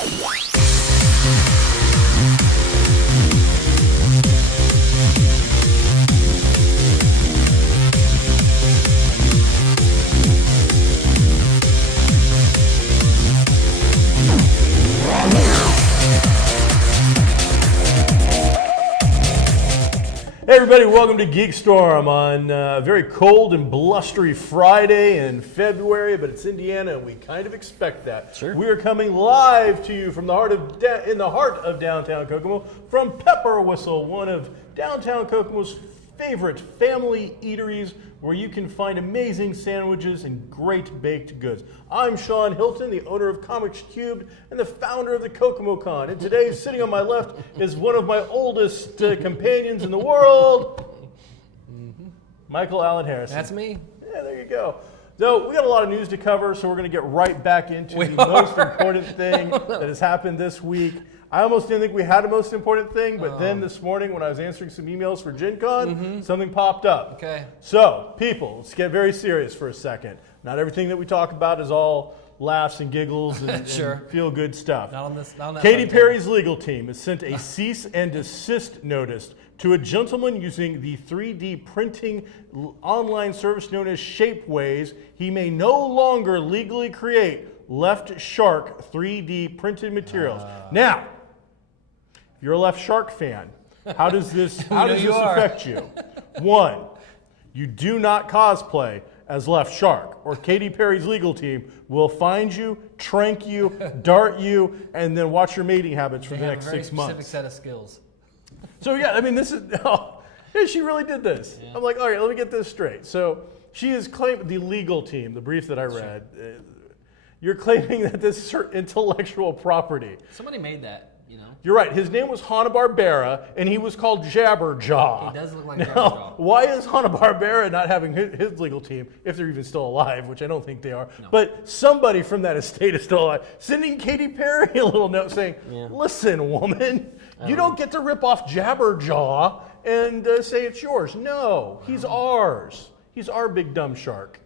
Hey everybody, welcome to GeekStorm on a very cold and blustery Friday in February, but it's Indiana and we kind of expect that. Sure. We are coming live to you from the heart of downtown Kokomo from Pepper Whistle, one of downtown Kokomo's favorite family eateries where you can find amazing sandwiches and great baked goods. I'm Sean Hilton, the owner of Comics Cubed and the founder of the Kokomo Con. And today, sitting on my left, is one of my oldest companions in the world, Michael Allen Harrison. That's me. Yeah, there you go. So we got a lot of news to cover, so we're going to get right back into the most important thing that has happened this week. I almost didn't think we had a most important thing, but then this morning when I was answering some emails for Gen Con, something popped up. Okay. So, people, let's get very serious for a second. Not everything that we talk about is all laughs and giggles and, Sure. and feel-good stuff. Not on this. Not on that Katy side. Perry's legal team has sent a cease and desist notice to a gentleman using the 3D printing online service known as Shapeways. He may no longer legally create Left Shark 3D printed materials. Now, if you're a Left Shark fan, how does this affect you? One, you do not cosplay as Left Shark, or Katy Perry's legal team will find you, trank you, dart you, and then watch your mating habits for the next 6 months. Specific set of skills. So yeah, I mean, this is, yeah, she really did this. Yeah. I'm like, all right, let me get this straight. So she is claiming, the legal team, the brief that I read, you're claiming that this is her intellectual property. Somebody made that, you know. You're right. His name was Hanna-Barbera, and he was called Jabberjaw. He does look like now, Jabberjaw. why is Hanna-Barbera not having his legal team, if they're even still alive, which I don't think they are, but somebody from that estate is still alive, sending Katy Perry a little note saying, listen, woman, you don't get to rip off Jabberjaw and say it's yours. No, he's ours. He's our big dumb shark.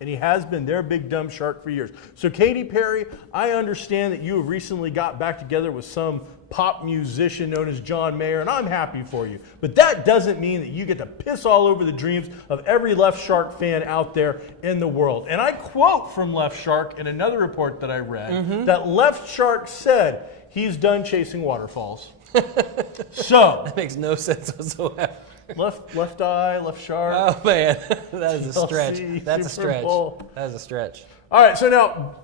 And he has been their big dumb shark for years. So Katy Perry, I understand that you have recently got back together with some pop musician known as John Mayer, and I'm happy for you. But that doesn't mean that you get to piss all over the dreams of every Left Shark fan out there in the world. And I quote from Left Shark in another report that I read, that Left Shark said he's done chasing waterfalls. So That makes no sense whatsoever. Left eye, Left Shark. Oh man, that is a stretch. TLC, That's a Super stretch. Bowl. That is a stretch. All right, so now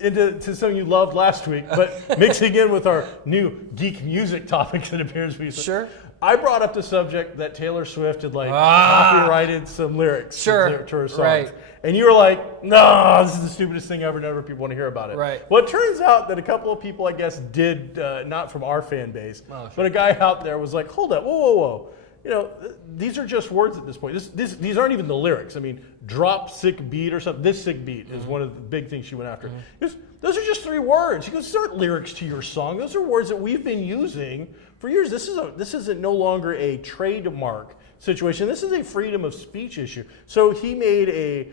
into something you loved last week, but mixing in with our new geek music topics that appears to be. Sure. I brought up the subject that Taylor Swift had copyrighted some lyrics to her songs. Right. And you were like, no, this is the stupidest thing ever. Never people want to hear about it. Right. Well, it turns out that a couple of people, I guess, did, not from our fan base, but a guy out there was like, hold up, whoa. You know, these are just words at this point. These aren't even the lyrics. I mean, drop sick beat or something. This sick beat is one of the big things she went after. Those are just 3 words. She goes, these aren't lyrics to your song. Those are words that we've been using for years. This isn't no longer a trademark situation. This is a freedom of speech issue. So he made a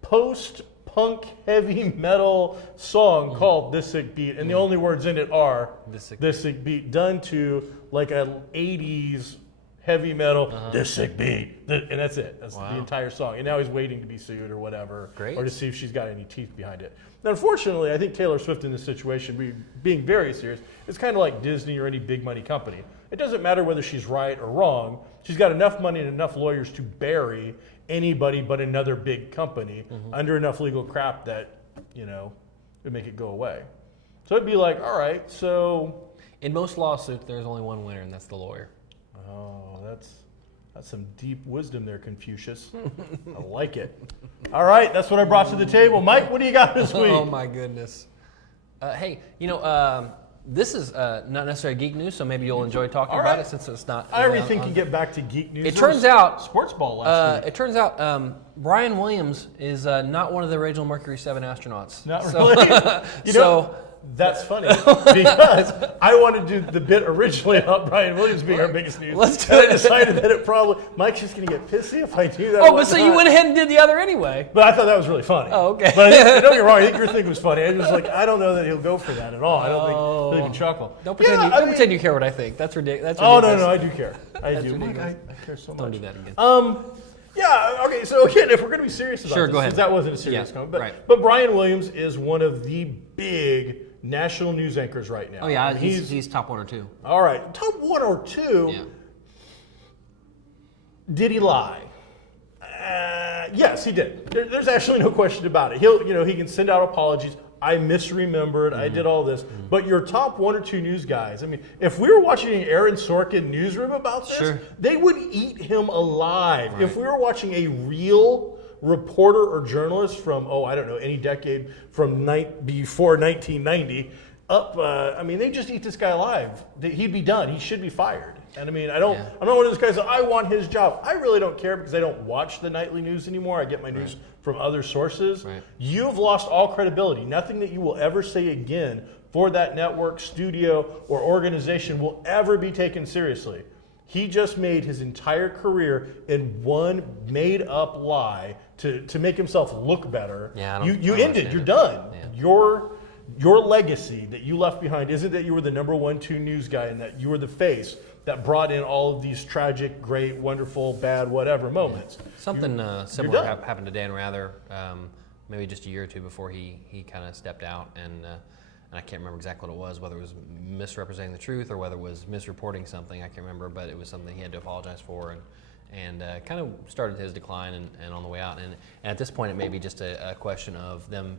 post-punk heavy metal song called This Sick Beat, and the only words in it are This Sick Beat, done to like an 80s heavy metal, This Sick Beat, and that's it. That's the entire song. And now he's waiting to be sued or whatever, or to see if she's got any teeth behind it. Now, unfortunately, I think Taylor Swift in this situation, being very serious, it's kind of like Disney or any big money company. It doesn't matter whether she's right or wrong. She's got enough money and enough lawyers to bury anybody but another big company under enough legal crap that, would make it go away. So it'd be like, all right, so... In most lawsuits, there's only one winner, and that's the lawyer. Oh, that's some deep wisdom there, Confucius. I like it. All right, that's what I brought to the table. Mike, what do you got this week? Oh, my goodness. Hey, this is not necessarily geek news, so maybe you'll enjoy talking about it since it's not. Everything can get back to geek news. It turns out sports ball last week. It turns out Brian Williams is not one of the original Mercury 7 astronauts. Not really. That's funny because I wanted to do the bit originally about Brian Williams being our biggest news. Let's do and it. I decided that it probably Mike's just going to get pissy if I do that. Oh, but so you went ahead and did the other anyway. But I thought that was really funny. Oh, okay. But don't get me wrong. I think your thing was funny. I was like, I don't know that he'll go for that at all. I don't think he'll even chuckle. Don't pretend, don't pretend you care what I think. That's ridiculous. Oh no, I do care. I do. Mike, ridiculous. I care so much. Don't do that again. Yeah, okay, so again, if we're going to be serious about Sure, this, go ahead. since that wasn't a serious comment, but, right. but Brian Williams is one of the big national news anchors right now. Oh yeah, he's top 1 or 2. All right, top 1 or 2. Yeah. Did he lie? Yes, he did. There's actually no question about it. He can send out apologies. I misremembered. I did all this. But your top 1 or 2 news guys, I mean, if we were watching an Aaron Sorkin newsroom about this, Sure. they would eat him alive. Right. If we were watching a real reporter or journalist from, I don't know, any decade from before 1990 up, they just eat this guy alive. He'd be done. He should be fired. And I mean, I'm not one of those guys that I want his job. I really don't care because I don't watch the nightly news anymore. I get my news from other sources. Right. You've lost all credibility. Nothing that you will ever say again for that network, studio, or organization will ever be taken seriously. He just made his entire career in one made-up lie to make himself look better. Yeah, you ended. You're done. Yeah. Your legacy that you left behind isn't that you were the number 1, 2 news guy and that you were the face that brought in all of these tragic, great, wonderful, bad, whatever moments. Something similar happened to Dan Rather, maybe just a year or 2 before he kind of stepped out, and I can't remember exactly what it was, whether it was misrepresenting the truth or whether it was misreporting something. I can't remember, but it was something he had to apologize for, and kind of started his decline and on the way out. And at this point, it may be just a question of them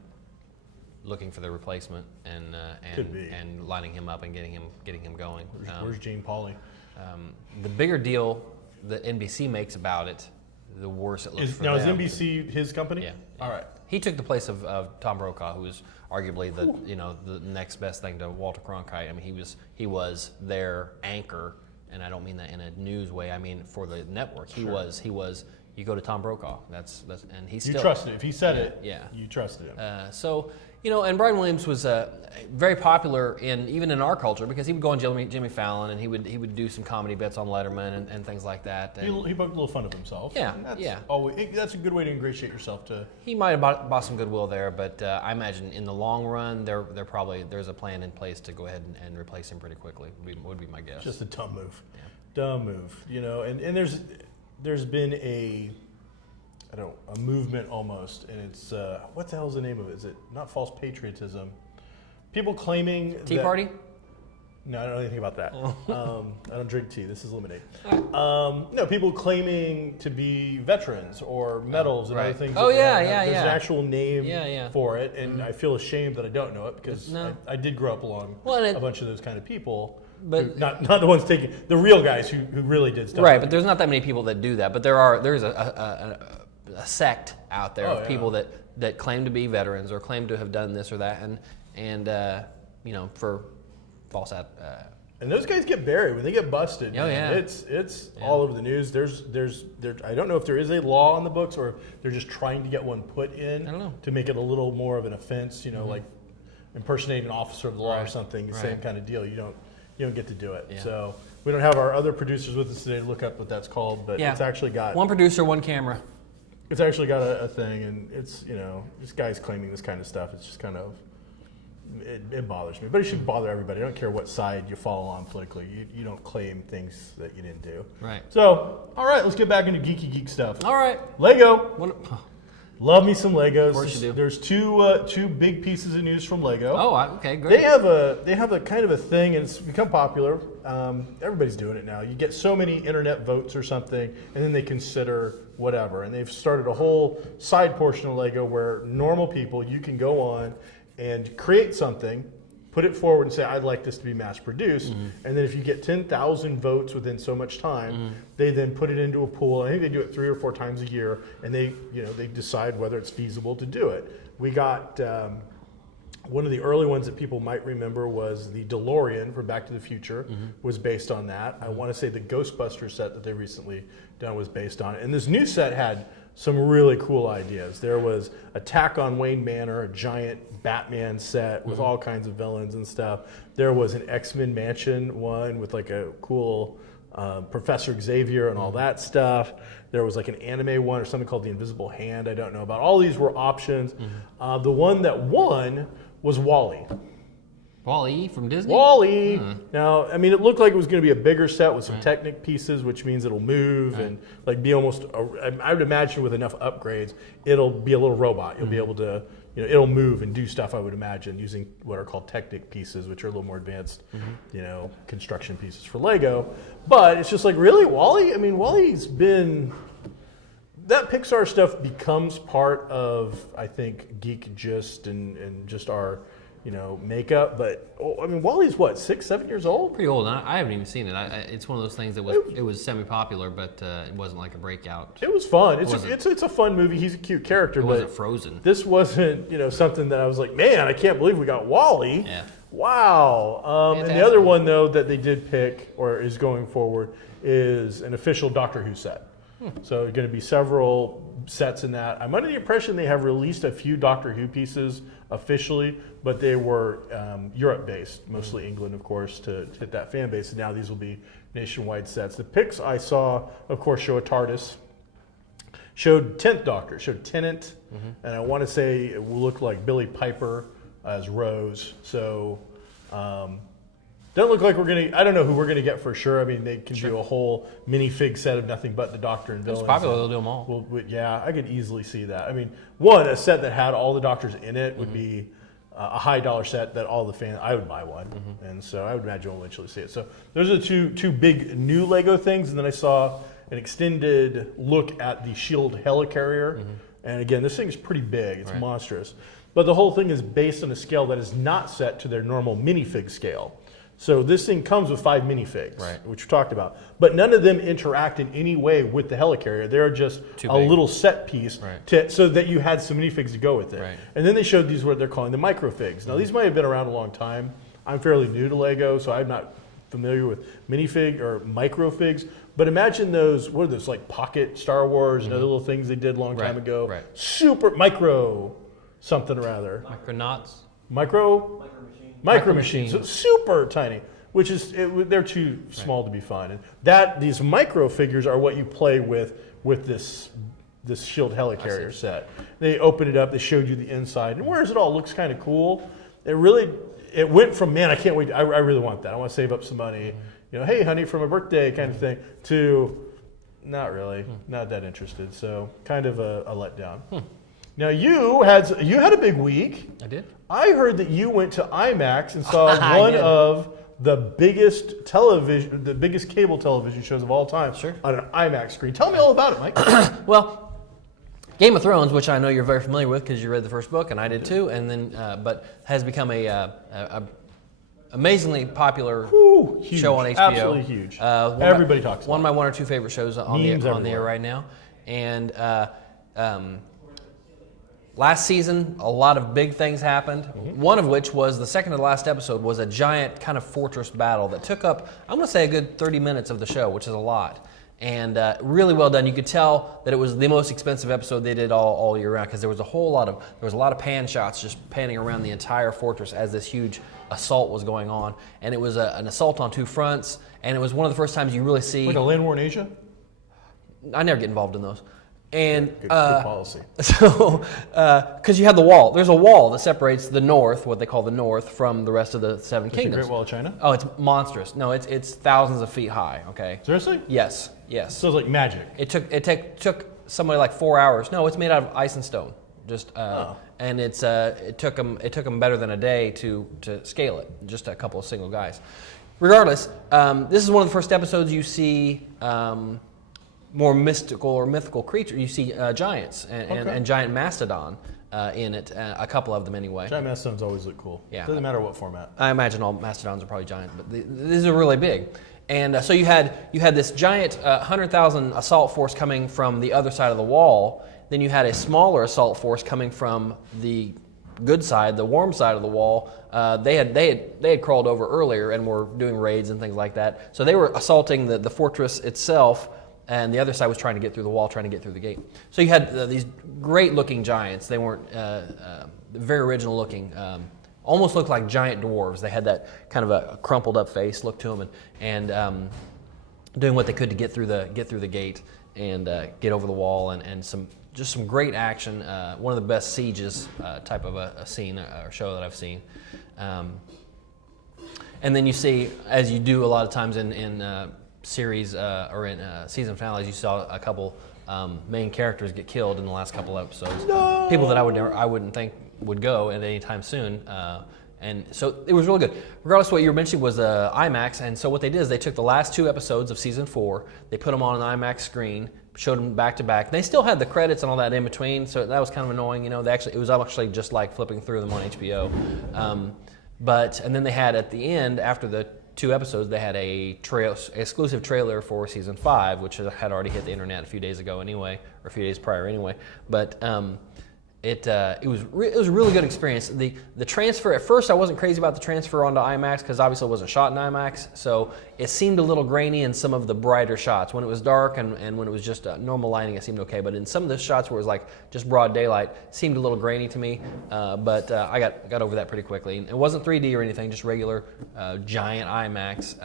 looking for the replacement and lining him up and getting him going. Where's Gene Pauley? The bigger deal that NBC makes about it, the worse it looks for them. Now, is NBC his company? Yeah. All right. He took the place of Tom Brokaw, who was arguably the next best thing to Walter Cronkite. I mean, he was their anchor, and I don't mean that in a news way. I mean for the network. He was. You go to Tom Brokaw. That's and he's still. You trusted it. If he said it, yeah. You trusted him. And Brian Williams was very popular even in our culture because he would go on Jimmy Fallon and he would do some comedy bits on Letterman and things like that. He poked a little fun of himself. Yeah, That's a good way to ingratiate yourself to. He might have bought some goodwill there, but I imagine in the long run, there's a plan in place to go ahead and replace him pretty quickly. Would be my guess. Just a dumb move. Yeah. Dumb move. And there's been a movement almost, and it's what the hell is the name of it? Is it not false patriotism? People claiming Tea Party? No, I don't know anything about that. I don't drink tea. This is lemonade. No, people claiming to be veterans or medals and other things. Oh, yeah. There's an actual name for it, and I feel ashamed that I don't know it because I did grow up along a bunch of those kind of people. But not the ones taking the real guys who really did stuff. Right, but there's not that many people that do that. But there's a sect out there of people that claim to be veterans or claim to have done this or that, and for false and those guys get buried when they get busted. Oh, yeah. It's all over the news. There's I don't know if there is a law on the books or they're just trying to get one put in. I don't know. To make it a little more of an offense. Like impersonating an officer of the law or something. The same kind of deal. You don't get to do it. Yeah. So we don't have our other producers with us today to look up what that's called, but it's actually got one producer, one camera. It's actually got a thing, and it's this guy's claiming this kind of stuff. It's just kind of it bothers me, but it should bother everybody. I don't care what side you fall on politically. You don't claim things that you didn't do. Right. So all right, let's get back into geeky geek stuff. All right. Lego. Love me some Legos. Of course you do. There's two big pieces of news from Lego. Oh, okay, great. They have a kind of a thing, and it's become popular. Everybody's doing it now. You get so many internet votes or something, and then they consider whatever. And they've started a whole side portion of Lego where normal people, you can go on and create something, put it forward and say, I'd like this to be mass produced. Mm-hmm. And then if you get 10,000 votes within so much time, they then put it into a pool. I think they do it 3 or 4 times a year, and they decide whether it's feasible to do it. We got one of the early ones that people might remember was the DeLorean from Back to the Future was based on that. I want to say the Ghostbusters set that they recently done was based on it. And this new set had some really cool ideas. There was Attack on Wayne Manor, a giant Batman set with all kinds of villains and stuff. There was an X-Men Mansion one with like a cool Professor Xavier and all that stuff. There was like an anime one or something called The Invisible Hand. I don't know about. All these were options. The one that won was WALL-E. WALL-E from Disney? WALL-E. Now, I mean, it looked like it was going to be a bigger set with some Technic pieces, which means it'll move and like be almost, I would imagine with enough upgrades, it'll be a little robot. You'll be able to, you know, it'll move and do stuff, I would imagine, using what are called Technic pieces, which are a little more advanced, you know, construction pieces for Lego. But it's just like, really, WALL-E? I mean, WALL-E's been, that Pixar stuff becomes part of, I think, Geek Gist and just our, you know, makeup, but I mean, WALL-E's what, 6, 7 years old? Pretty old. I haven't even seen it. It's one of those things that was semi-popular, but it wasn't like a breakout. It was fun. It's a fun movie. He's a cute character. It wasn't Frozen. This wasn't, you know, something that I was like, man, I can't believe we got WALL-E. Yeah. Wow. And the other one though that they did pick or is going forward is an official Doctor Who set. So going to be several sets in that. I'm under the impression they have released a few Doctor Who pieces officially, but they were Europe-based, mostly England, of course, to hit that fan base. And now these will be nationwide sets. The pics I saw, of course, show a TARDIS, showed 10th Doctor, showed Tennant, and I want to say it will look like Billy Piper as Rose. So doesn't look like we're going to, I don't know who we're going to get for sure. I mean, they can do a whole minifig set of nothing but the Doctor and villains. It's popular, they'll do them all. Yeah, I could easily see that. I mean, a set that had all the Doctors in it would be a high dollar set that all the fans, I would buy one. And so I would imagine we'll eventually see it. So those are the two big new Lego things. And then I saw an extended look at the Shield helicarrier. And again, this thing is pretty big. It's monstrous. But the whole thing is based on a scale that is not set to their normal minifig scale. So this thing comes with 5 minifigs, which we talked about. But none of them interact in any way with the helicarrier. They're just a little set piece so that you had some minifigs to go with it. And then they showed these, what they're calling the microfigs. Now, these might have been around a long time. I'm fairly new to Lego, so I'm not familiar with minifig or microfigs. But imagine those, what are those, like Pocket Star Wars and other little things they did a long time ago. Super micro something or other. Micronauts? Micro machines, so super tiny, which is they're too small to be fun. And these micro figures are what you play with this Shield helicarrier set. They opened it up, they showed you the inside, and whereas it all looks kind of cool, it went from, man, I can't wait, I really want that. I want to save up some money, you know, hey honey, for my birthday kind of thing, to not really, not that interested. So kind of a letdown. Now you had a big week. I did. I heard that you went to IMAX and saw one of the biggest cable television shows of all time on an IMAX screen. Tell me all about it, Mike. Well, Game of Thrones, which I know you're very familiar with because you read the first book and I did too, and then but has become a amazingly popular show on HBO. Absolutely huge. Everybody talks about it. One of my 1 or 2 favorite shows on the air right now, and. Last season, a lot of big things happened. One of which was the second to the last episode was a giant kind of fortress battle that took up, I'm going to say, a good 30 minutes of the show, which is a lot. And really well done. You could tell that it was the most expensive episode they did all year round because there was a lot of pan shots just panning around the entire fortress as this huge assault was going on. And it was an assault on 2 fronts. And it was one of the first times you really see... Like a land war in Asia? I never get involved in those. And good policy. So, because you have the wall, there's a wall that separates the north, what they call the north, from the rest of the 7 kingdoms. The Great Wall of China? Oh, it's monstrous. No, it's thousands of feet high. Okay. Seriously? Yes. So it's like magic. It took somebody like 4 hours. No, it's made out of ice and stone. And it took them better than a day to scale it. Just a couple of single guys. Regardless, this is one of the first episodes you see. More mystical or mythical creature. You see giants and giant mastodon in it, a couple of them anyway. Giant mastodons always look cool. Yeah. Doesn't matter what format. I imagine all mastodons are probably giant, but these are really big. And so you had this giant 100,000 assault force coming from the other side of the wall. Then you had a smaller assault force coming from the good side, the warm side of the wall. They had crawled over earlier and were doing raids and things like that. So they were assaulting the fortress itself. and the other side was trying to get through the wall, trying to get through the gate. So you had these great-looking giants. They weren't very original-looking. Almost looked like giant dwarves. They had that kind of a crumpled-up face look to them, and doing what they could to get through the gate and get over the wall, and some great action. One of the best sieges type of a scene or show that I've seen. And then you see, as you do a lot of times in series or in season finales, you saw a couple main characters get killed in the last couple episodes. No! People that I wouldn't think would go at any time soon. And so it was really good. Regardless, what you were mentioning was IMAX, and so what they did is they took the last 2 episodes of season 4, they put them on an IMAX screen, showed them back to back. They still had the credits and all that in between, so that was kind of annoying. You know, it was actually just like flipping through them on HBO. And then they had at the end, after the 2 episodes, they had a exclusive trailer for season 5, which had already hit the internet a few days ago anyway, or a few days prior anyway. But it was a really good experience. The transfer, at first I wasn't crazy about the transfer onto IMAX because obviously it wasn't shot in IMAX, so it seemed a little grainy in some of the brighter shots. When it was dark and when it was just normal lighting, it seemed okay, but in some of the shots where it was like just broad daylight, it seemed a little grainy to me, but I got over that pretty quickly. It wasn't 3D or anything, just regular giant IMAX,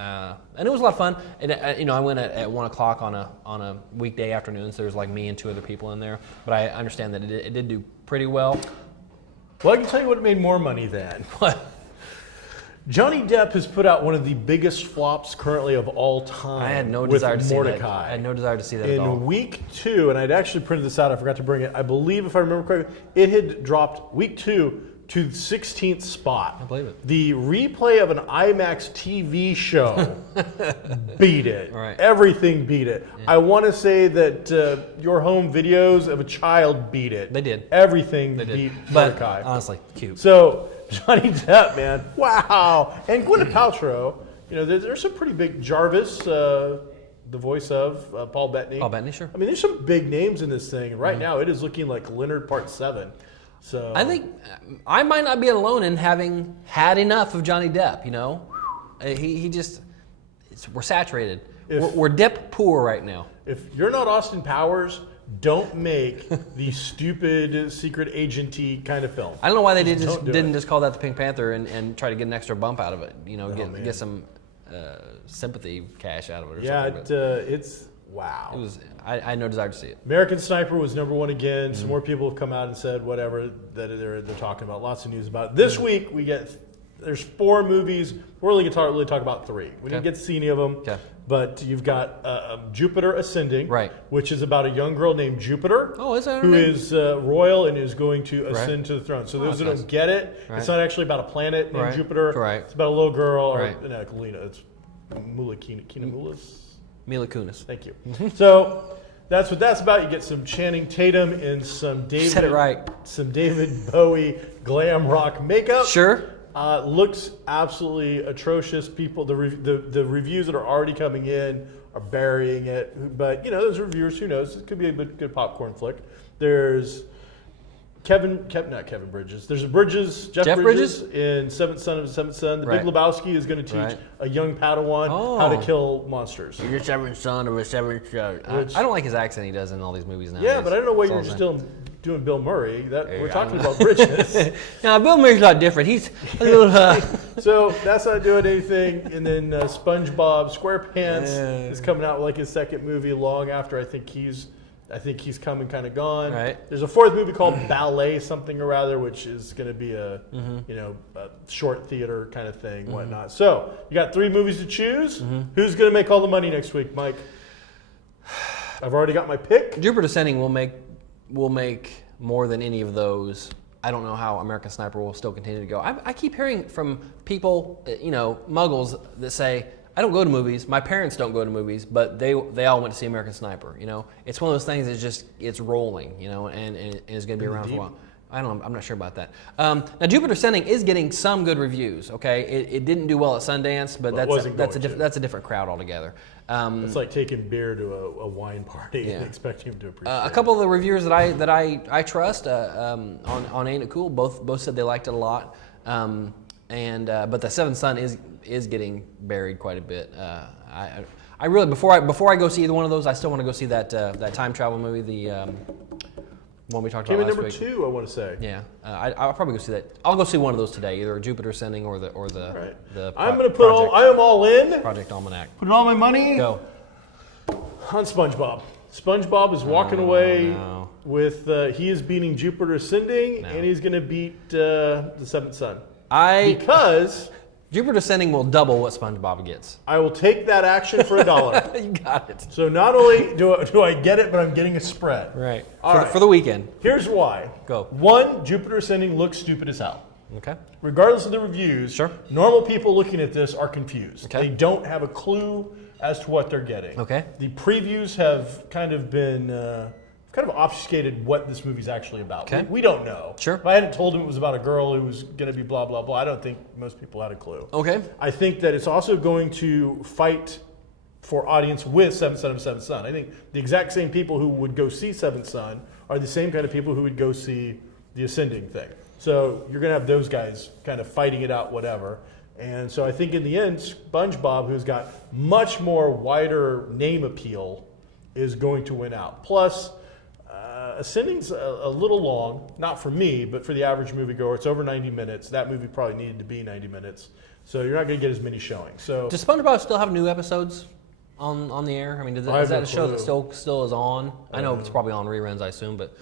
and it was a lot of fun. And I went at 1 o'clock on a weekday afternoon, so there was like me and 2 other people in there, but I understand that it did do pretty well. Well, I can tell you what made more money than. What? Johnny Depp has put out one of the biggest flops currently of all time. I had no desire to see that. Mordecai. I had no desire to see that at all. In week 2, and I'd actually printed this out, I forgot to bring it. I believe, if I remember correctly, it had dropped week 2 to the 16th spot. I believe it. The replay of an IMAX TV show beat it. Right. Everything beat it. Yeah. I want to say that your home videos of a child beat it. They did. Everything They did. beat But Mordecai. honestly, cute. So Johnny Depp, man, wow. And Gwyneth Paltrow, there's some pretty big Jarvis, the voice of Paul Bettany. Paul Bettany, sure. I mean, there's some big names in this thing. And right now, it is looking like Leonard Part 7. So I think I might not be alone in having had enough of Johnny Depp. He just we're saturated. We're Depp poor right now. If you're not Austin Powers, don't make the stupid secret agenty kind of film. I don't know why they didn't just call that the Pink Panther and try to get an extra bump out of it. Get some sympathy cash out of it. Or something. It's wow. It was. I had no desire to see it. American Sniper was #1 again. Some more people have come out and said whatever that they're talking about. Lots of news about it. This week there's 4 movies. We're only going to really talk about 3. We didn't get to see any of them. Okay. But you've got Jupiter Ascending, right, which is about a young girl named Jupiter, who is royal and is going to ascend to the throne. So those who don't get it, it's not actually about a planet named Jupiter. Right. It's about a little girl, or Lena. It's Mila Kunis. Mila Kunis. Thank you. So that's what that's about. You get some Channing Tatum and some David Bowie glam rock makeup. Sure. Looks absolutely atrocious. People, the reviews that are already coming in are burying it. But those reviewers, who knows? It could be a good popcorn flick. There's not Kevin Bridges. There's Jeff Bridges in Seventh Son of the Seventh Son. The Big Lebowski is going to teach a young Padawan how to kill monsters. You're the seventh son of a seventh son. I don't like his accent he does in all these movies now. Yeah, but I don't know why you're still doing Bill Murray. We're talking about Bridges. Now, Bill Murray's a lot different. He's a little... So that's not doing anything. And then SpongeBob SquarePants is coming out with like his second movie long after I think he's come and kind of gone. Right. There's a 4th movie called Ballet something or other, which is going to be a short theater kind of thing, whatnot. So you got 3 movies to choose. Who's going to make all the money next week, Mike? I've already got my pick. Jupiter Ascending will make more than any of those. I don't know how American Sniper will still continue to go. I keep hearing from people, muggles that say, I don't go to movies. My parents don't go to movies, but they all went to see American Sniper. It's one of those things that's it's rolling, and it's going to be around for a while. I don't know. I'm not sure about that. Now, Jupiter Ascending is getting some good reviews. Okay, it didn't do well at Sundance, but that's a different crowd altogether. It's like taking beer to a wine party and expecting him to appreciate it. A couple of the reviewers that I trust on Ain't It Cool both said they liked it a lot. But the Seventh Son is getting buried quite a bit. I really before I go see either one of those, I still want to go see that time travel movie, the one we talked Came about in last number week. 2, I want to say. Yeah, I'll probably go see that. I'll go see one of those today, either Jupiter Ascending or the Right. the. I'm going to put I am all in. Project Almanac. Put all my money Go. on SpongeBob. SpongeBob is walking away with he is beating Jupiter Ascending, and he's going to beat the Seventh Son. Because Jupiter Ascending will double what SpongeBob gets. I will take that action for $1. You got it. So not only do I get it, but I'm getting a spread. Right. All For the weekend. Here's why. Go. 1, Jupiter Ascending looks stupid as hell. Okay. Regardless of the reviews, Sure. normal people looking at this are confused. Okay. They don't have a clue as to what they're getting. Okay. The previews have kind of been obfuscated what this movie's actually about. Okay. We don't know. Sure. If I hadn't told them it was about a girl who was going to be blah, blah, blah, I don't think most people had a clue. Okay. I think that it's also going to fight for audience with Seventh Son of Seventh Son. I think the exact same people who would go see Seventh Son are the same kind of people who would go see the Ascending thing. So you're going to have those guys kind of fighting it out, whatever. And so I think in the end, SpongeBob, who's got much more wider name appeal, is going to win out. Plus, Ascending's a little long, not for me, but for the average moviegoer. It's over 90 minutes. That movie probably needed to be 90 minutes. So you're not going to get as many showings. So does SpongeBob still have new episodes on the air? I mean, is that a show that still is on? I know it's probably on reruns, I assume, but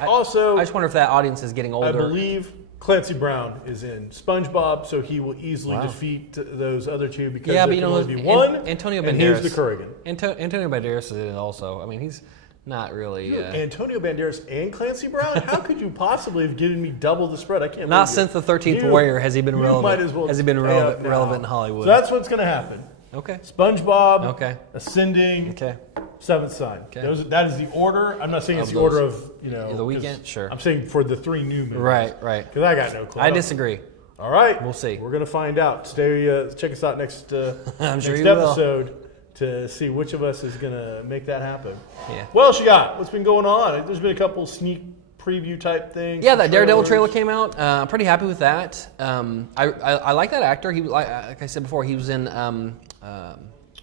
also, I just wonder if that audience is getting older. I believe Clancy Brown is in SpongeBob, so he will easily defeat those other two because there can only be one. Antonio Banderas. And here's the Kurgan. Antonio Banderas is in it also. I mean, he's not really. Antonio Banderas and Clancy Brown? How could you possibly have given me double the spread? I can't. Not since the 13th Warrior has he been relevant. Might as well has he been relevant in Hollywood? So that's what's going to happen. Okay. SpongeBob. Okay. Ascending. Okay. Seventh Son. Okay. That is the order. I'm not saying it's the order of the weekend. Sure. I'm saying for the 3 new movies. Right. Because I got no clue. I disagree. All right. We'll see. We're going to find out. Check us out next I'm sure next you will. episode to see which of us is going to make that happen. Yeah. What else you got? What's been going on? There's been a couple sneak preview type things. Yeah, that Daredevil trailer came out. I'm pretty happy with that. I like that actor. He, like I said before, he was in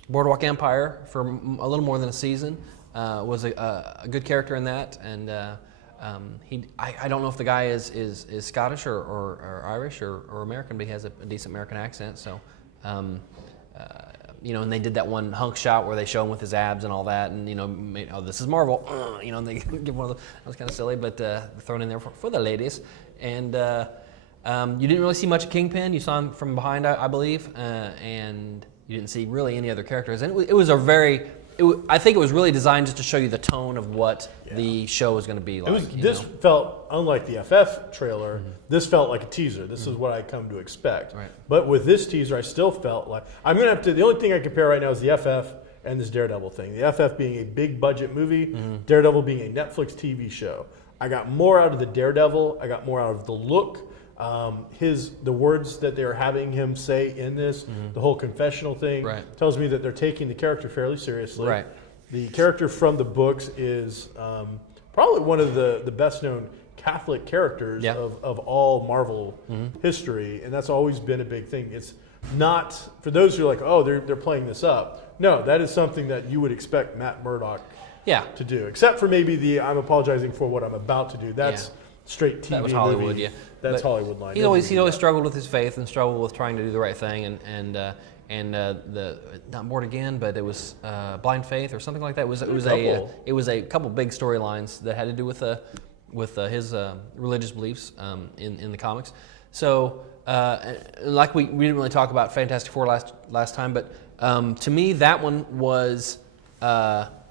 Boardwalk Empire for a little more than a season. Was a good character in that, and I don't know if the guy is Scottish or Irish or American, but he has a decent American accent. So, and they did that one hunk shot where they show him with his abs and all that, and this is Marvel, and they give one of those. That was kind of silly, but thrown in there for the ladies. And you didn't really see much of Kingpin. You saw him from behind, I believe, and you didn't see really any other characters. And it was a very. I think it was really designed just to show you the tone of what the show was going to be like. This felt, unlike the FF trailer, this felt like a teaser. This is what I come to expect. Right. But with this teaser, I still felt like, I'm going to have to, the only thing I compare right now is the FF and this Daredevil thing. The FF being a big budget movie, Daredevil being a Netflix TV show. I got more out of the Daredevil. I got more out of the look. The words that they're having him say in this, the whole confessional thing, tells me that they're taking the character fairly seriously. Right. The character from the books is probably one of the best known Catholic characters of all Marvel history, and that's always been a big thing. It's not, for those who are like, oh, they're playing this up. No, that is something that you would expect Matt Murdock to do, except for maybe I'm apologizing for what I'm about to do. That's straight TV. That was Hollywood, movie. That's Hollywood line. He always struggled with his faith and struggled with trying to do the right thing, and the not Born Again, but it was Blind Faith or something like that. It was a couple big storylines that had to do with his religious beliefs in the comics. So like we didn't really talk about Fantastic Four last time, but to me that one was.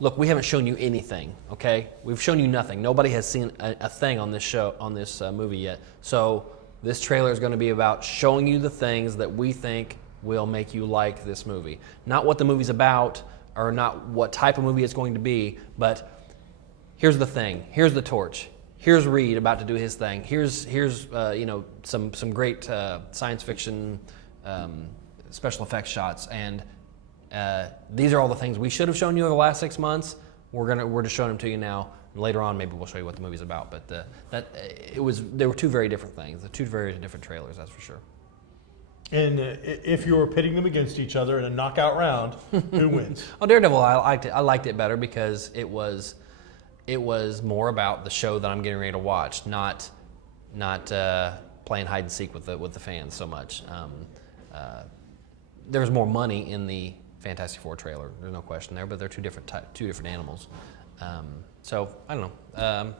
Look, we haven't shown you anything, okay? We've shown you nothing. Nobody has seen a thing on this movie yet. So this trailer is going to be about showing you the things that we think will make you like this movie. Not what the movie's about or not what type of movie it's going to be, but here's the thing. Here's the torch. Here's Reed about to do his thing. Here's some great science fiction special effects shots, and these are all the things we should have shown you over the last 6 months. We're just showing them to you now. And later on, maybe we'll show you what the movie's about. But they were two very different things. Two very different trailers, that's for sure. And if you were pitting them against each other in a knockout round, who wins? Well, Daredevil, I liked it better because it was more about the show that I'm getting ready to watch, not playing hide and seek with the fans so much. There was more money in the Fantastic Four trailer. There's no question there, but they're two different animals. So I don't know.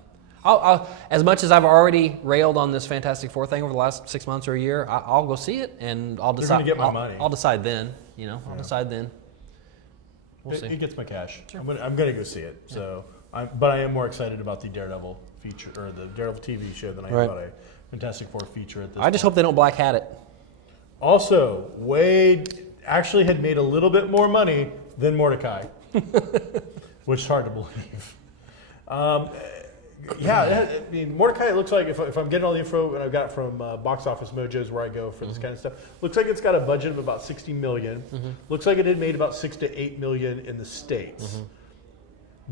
I'll, as much as I've already railed on this Fantastic Four thing over the last 6 months or a year, I'll go see it and I'll decide. They're gonna get my money. I'll decide then. I'll decide then. We'll see. It gets my cash. Sure. I'm gonna go see it. So, but I am more excited about the Daredevil feature or the Daredevil TV show than I am about a Fantastic Four feature at this. I just hope they don't black hat it. Also, Wade actually had made a little bit more money than Mordecai, which is hard to believe. I mean, Mordecai, it looks like, if I'm getting all the info, and I've got it from Box Office Mojo's where I go for this kind of stuff, looks like it's got a budget of about $60 million. Looks like it had made about $6 to $8 million in the States.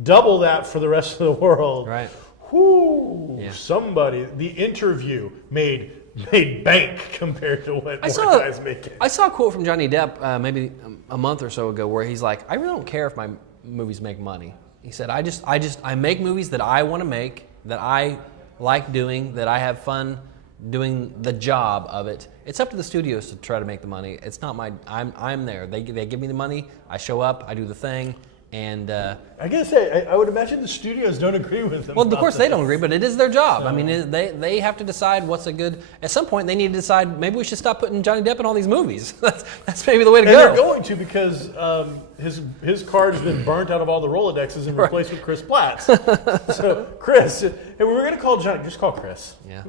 Double that for the rest of the world. Right. Whoo! Yeah. Somebody, The Interview made bank compared to what Mordecai's making. I saw a quote from Johnny Depp maybe a month or so ago where he's like, I really don't care if my movies make money. He said, I make movies that I want to make, that I like doing, that I have fun doing the job of it. It's up to the studios to try to make the money. It's not I'm there. They give me the money. I show up. I do the thing. And I gotta say, I would imagine the studios don't agree with them. Well, of course they don't agree, but it is their job. So, I mean, they have to decide what's a good. At some point, they need to decide maybe we should stop putting Johnny Depp in all these movies. that's maybe the way to go. And they're going to because his card has been burnt out of all the Rolodexes and replaced with Chris Platt's. So Chris, and we were going to call Johnny, just call Chris. Yeah.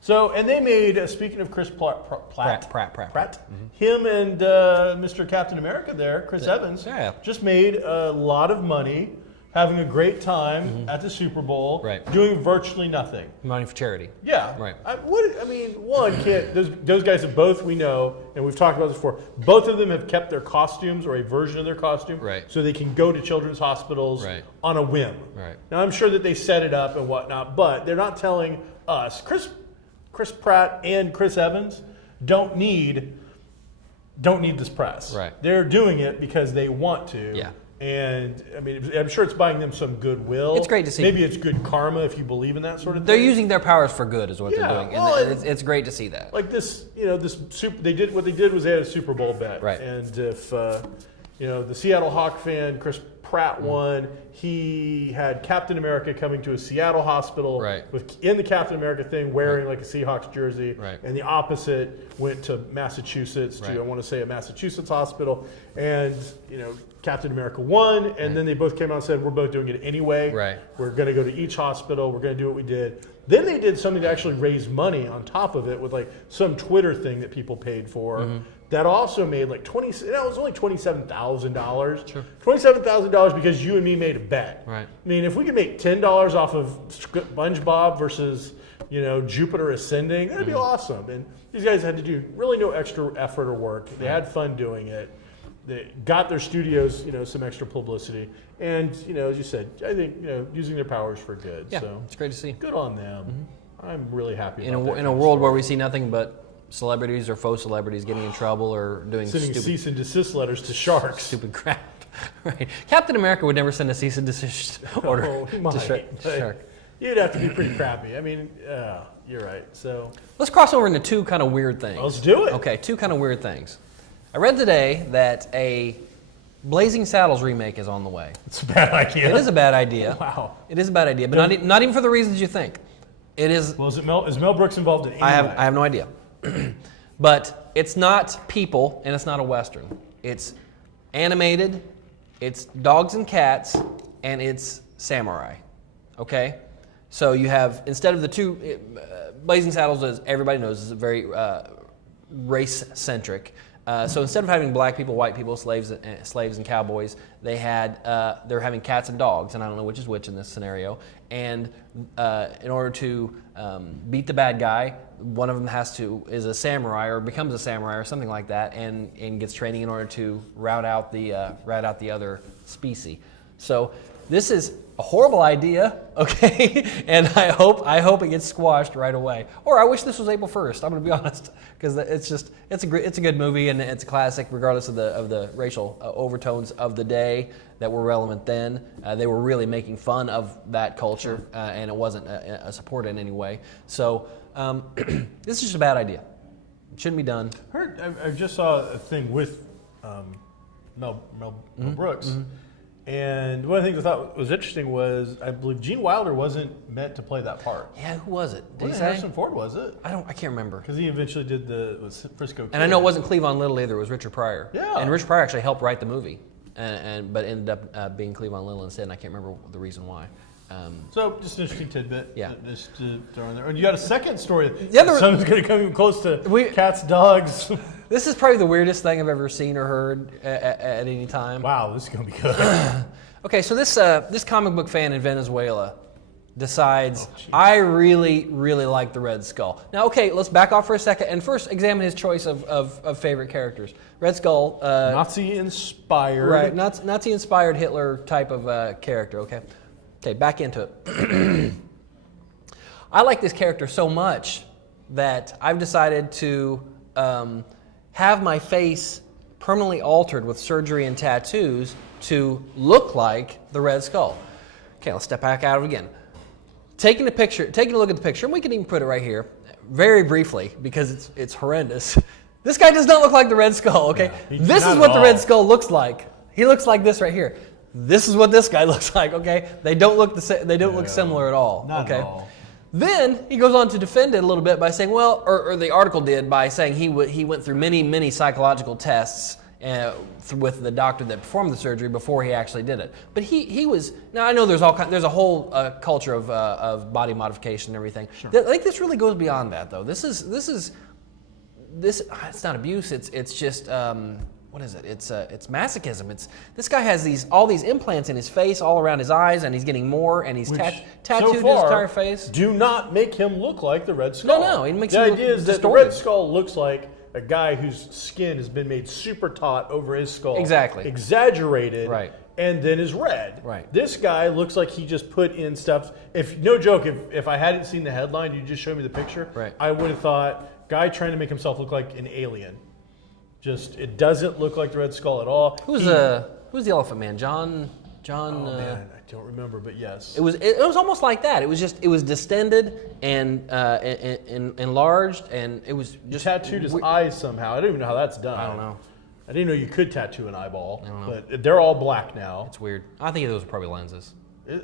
So, and they made, speaking of Chris Pratt. Him and Mr. Captain America there, Chris Evans, just made a lot of money, having a great time at the Super Bowl, doing virtually nothing. Money for charity. Yeah. Right. Those guys have both, we know, and we've talked about this before, both of them have kept their costumes or a version of their costume so they can go to children's hospitals on a whim. Right. Now, I'm sure that they set it up and whatnot, but they're not telling us. Chris Pratt and Chris Evans don't need this press. Right. They're doing it because they want to. Yeah. And I mean, I'm sure it's buying them some goodwill. It's great to see. Maybe it's good karma if you believe in that sort of thing. They're using their powers for good, is what they're doing, well, and it's great to see that. Like this, what they did was they had a Super Bowl bet, right? And if the Seattle Hawk fan Chris Pratt won, he had Captain America coming to a Seattle hospital in the Captain America thing wearing like a Seahawks jersey, and the opposite went to Massachusetts to I want to say a Massachusetts hospital, and Captain America won, and then they both came out and said we're both doing it anyway. Right. We're going to go to each hospital. We're going to do what we did. Then they did something to actually raise money on top of it with like some Twitter thing that people paid for. That also made like it was only $27,000. Sure. $27,000 because you and me made a bet. Right. I mean, if we could make $10 off of SpongeBob versus Jupiter Ascending, that'd be awesome. And these guys had to do really no extra effort or work. They had fun doing it. They got their studios, some extra publicity, and as you said, I think using their powers for good. Yeah, so it's great to see. Good on them. I'm really happy. In a world where we see nothing but celebrities or faux celebrities getting in trouble or doing sending cease and desist letters to sharks. Stupid crap. Right. Captain America would never send a cease and desist order to shark. You'd have to be pretty crappy. I mean, you're right. So let's cross over into two kind of weird things. Let's do it. Okay, two kind of weird things. I read today that a Blazing Saddles remake is on the way. It's a bad idea. It is a bad idea. Wow. It is a bad idea, but not even for the reasons you think. It is. Well, is Mel Brooks involved in any way? I have no idea. But it's not people, and it's not a Western. It's animated, it's dogs and cats, and it's samurai. Okay? So you have, instead of the two, Blazing Saddles, as everybody knows, is very race-centric. So instead of having black people, white people, slaves and cowboys, they're having cats and dogs, and I don't know which is which in this scenario. And in order to beat the bad guy, one of them is a samurai or becomes a samurai or something like that, and gets training in order to rout out the other species. So this is a horrible idea, okay? And I hope it gets squashed right away. Or I wish this was April 1st. I'm going to be honest, because it's a good movie and it's a classic, regardless of the racial overtones of the day that were relevant then. They were really making fun of that culture, and it wasn't a support in any way. So this is just a bad idea. It shouldn't be done. I just saw a thing with Mel Brooks. Mm-hmm. And one of the things I thought was interesting was I believe Gene Wilder wasn't meant to play that part. Yeah, who was it? Wasn't Harrison Ford, was it? I can't remember. Because he eventually did was Frisco Kid. And I know it wasn't Cleavon Little either. It was Richard Pryor. Yeah. And Richard Pryor actually helped write the movie, but ended up being Cleavon Little instead. And I can't remember the reason why. So just an interesting tidbit. Yeah. Just to throw in there. And you got a second story. Someone's going to come even close to cats, dogs. This is probably the weirdest thing I've ever seen or heard at any time. Wow, this is going to be good. Okay, so this comic book fan in Venezuela decides, I really, really like the Red Skull. Now, okay, let's back off for a second and first examine his choice of favorite characters. Red Skull. Nazi-inspired. Right, Nazi-inspired Hitler type of character, okay? Okay, back into it. I like this character so much that I've decided to have my face permanently altered with surgery and tattoos to look like the Red Skull. Okay, let's step back out of it again. Taking a look at the picture, and we can even put it right here, very briefly, because it's horrendous. This guy does not look like the Red Skull, okay? Yeah, this is what the Red Skull looks like. He looks like this right here. This is what this guy looks like, okay? They don't look look similar at all, not okay? At all. Then he goes on to defend it a little bit by saying, well, or the article did by saying he went through many psychological tests with the doctor that performed the surgery before he actually did it. But he was, now I know there's a whole culture of body modification and everything. Sure. I think this really goes beyond that though. This it's not abuse. It's just what is it? It's masochism. This guy has all these implants in his face, all around his eyes, and he's getting more, and he's tattooed his entire face. Do not make him look like the Red Skull. No, it makes the him idea look is that distorted. the Red Skull looks like a guy whose skin has been made super taut over his skull. Exactly. Exaggerated. Right. And then is red. Right. This guy looks like he just put in stuff. No joke, if I hadn't seen the headline, you just showed me the picture, right, I would have thought, guy trying to make himself look like an alien. It doesn't look like the Red Skull at all. Who's the Elephant Man? John. Oh man, I don't remember, but yes. It was almost like that. It was distended and enlarged, and it was just he tattooed his eyes somehow. I don't even know how that's done. I don't know. I didn't know you could tattoo an eyeball. I don't know. But they're all black now. It's weird. I think those are probably lenses.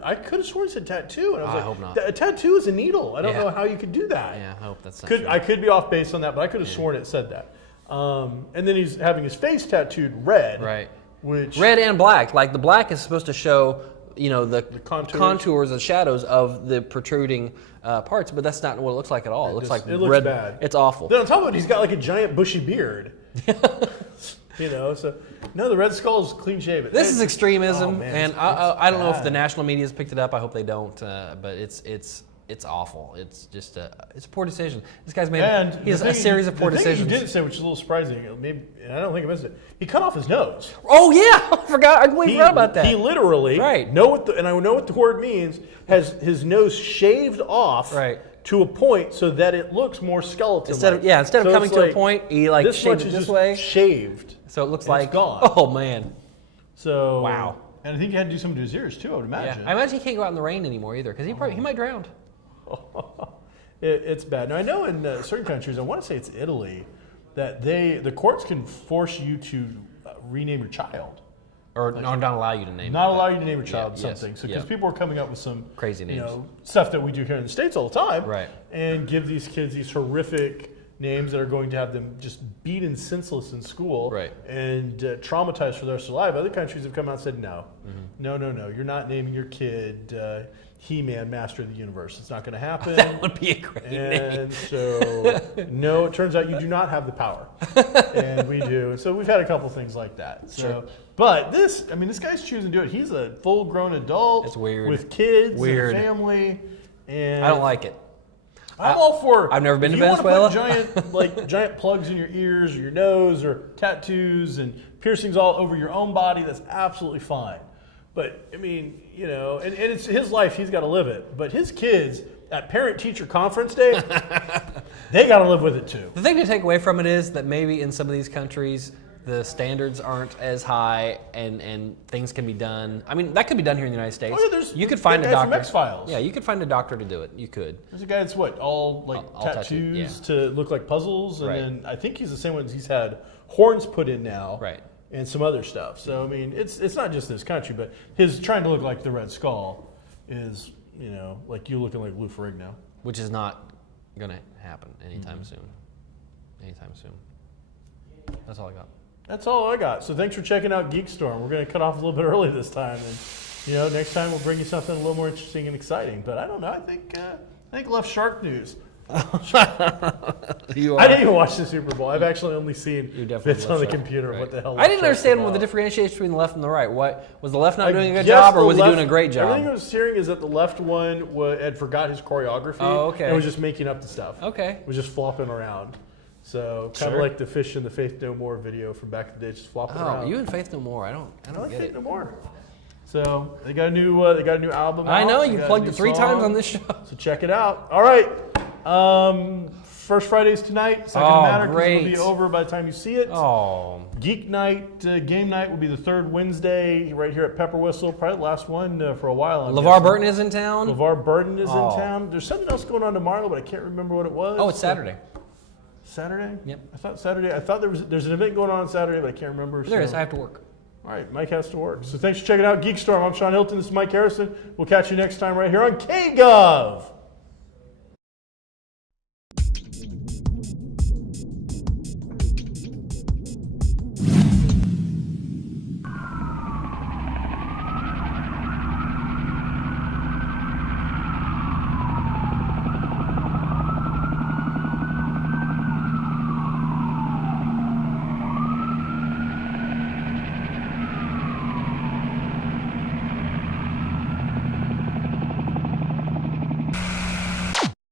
I could have sworn it said tattoo, and I was like, hope not. A tattoo is a needle. I don't know how you could do that. Yeah, I hope that's not true. I could be off base on that, but I could have sworn it said that. And then he's having his face tattooed red. Right. Which red and black. Like the black is supposed to show, the contours and shadows of the protruding parts, but that's not what it looks like at all. It looks like it looks red. bad. It's awful. Then on top of it, he's got like a giant bushy beard. So no, the Red Skull is clean shaven. This is extremism, man, and I don't know if the national media has picked it up. I hope they don't, but it's awful. It's just it's a poor decision. This guy's made he has a series of poor decisions. The thing you didn't say, which is a little surprising, maybe, and I don't think I missed it. He cut off his nose. Oh yeah, I forgot. I completely forgot about that. He literally, right? And I know what the word means. Has his nose shaved off, right, to a point so that it looks more skeleton. Instead of coming to a point, he shaved it this way. Shaved. So it looks like it's gone. Oh man. So wow. And I think he had to do something to his ears too. I would imagine. Yeah. I imagine he can't go out in the rain anymore either because he might drown. It's bad. Now I know in certain countries, I want to say it's Italy, that the courts can force you to rename your child, or not allow you to name. Not allow you to name your child something. Yes, So because people are coming up with some crazy names, stuff that we do here in the States all the time, right? And give these kids these horrific names that are going to have them just beaten senseless in school, right? And traumatized for the rest of their life. Other countries have come out and said, no, no, you're not naming your kid He-Man, Master of the Universe. It's not going to happen. That would be a great name. And so, no, it turns out you do not have the power, and we do. And so we've had a couple things like that. So, sure. But this guy's choosing to do it. He's a full-grown adult. It's weird. With kids and weird. a family. And I don't like it. I'm all for. I've never been to you Venezuela. Want to put giant plugs in your ears or your nose or tattoos and piercings all over your own body. That's absolutely fine. But I mean, and it's his life; he's got to live it. But his kids at parent-teacher conference day, they got to live with it too. The thing to take away from it is that maybe in some of these countries, the standards aren't as high, and things can be done. I mean, that could be done here in the United States. Oh, yeah, you could find a doctor. From X-Files. Yeah, you could find a doctor to do it. You could. There's a guy that's all tattoos to look like puzzles, and then I think he's the same one. He's had horns put in now, right, and some other stuff. So I mean, it's not just this country, but his trying to look like the Red Skull is like you looking like Lou Ferrigno, which is not going to happen anytime soon. Anytime soon. That's all I got. That's all I got. So thanks for checking out GeekStorm. We're going to cut off a little bit early this time, and next time we'll bring you something a little more interesting and exciting. But I don't know. I think left shark news. You are. I didn't even watch the Super Bowl. I've actually only seen bits on the computer. Right. What the hell? I didn't understand what the differentiation between the left and the right. What was the left not doing a good job, or was he doing a great job? Everything I was hearing is that the left one had forgot his choreography. Oh, okay. And was just making up the stuff. Okay. Was just flopping around. So kind of like the Fish in the Faith No More video from back in the day, just flopping around. Oh, you and Faith No More. I don't like get Faith it. No More. So they got a new album. I know you plugged it 3 times on this show. So check it out. All right. First Friday's tonight. It's not going to matter because it'll be over by the time you see it. Oh. Geek Night, Game Night will be the third Wednesday right here at Pepper Whistle. Probably the last one for a while. LeVar Burton is in town? LeVar Burton is in town. There's something else going on tomorrow, but I can't remember what it was. Oh, it's Saturday. Saturday? Yep. I thought Saturday. I thought there's an event going on Saturday, but I can't remember. There is. I have to work. All right, Mike has to work. So thanks for checking out GeekStorm. I'm Sean Hilton. This is Mike Harrison. We'll catch you next time right here on KGov.